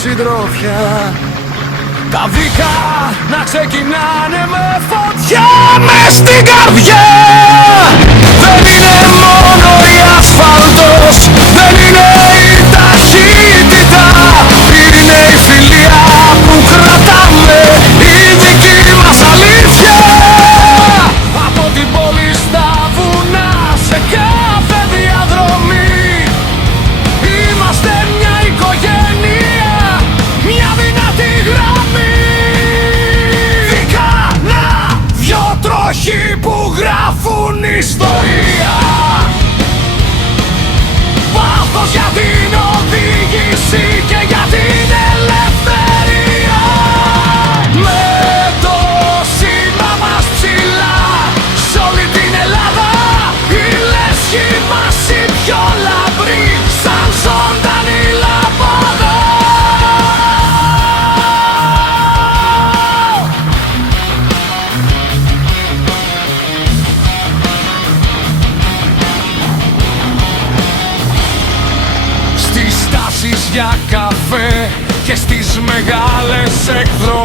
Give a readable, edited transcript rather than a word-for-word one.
συντροφιά. Τα δικά να ξεκινάνε με φωτιά μες στην καρδιά. Δεν είναι μόνο η ασφαλτός, δεν είναι η ταχύτητα, είναι η φιλία που κρατάμε, η δική μας αλήθεια. Από την πόλη στα βουνά, σε κάθε διαδρομή, είμαστε μια οικογένεια, μια δυνατή γραμμή. Δικάνα, δυο τροχοί που γράφουν ιστορία. Πάθος για την οδήγηση και για την ελευθερία. Με το σήμα μας ψηλά, σ' όλη την Ελλάδα η λέσχη μας η πιο λαμπρή, σαν ζωντανή λαμπάδα. Στις στάσεις για καφέ και στις μεγάλες εκδρομές,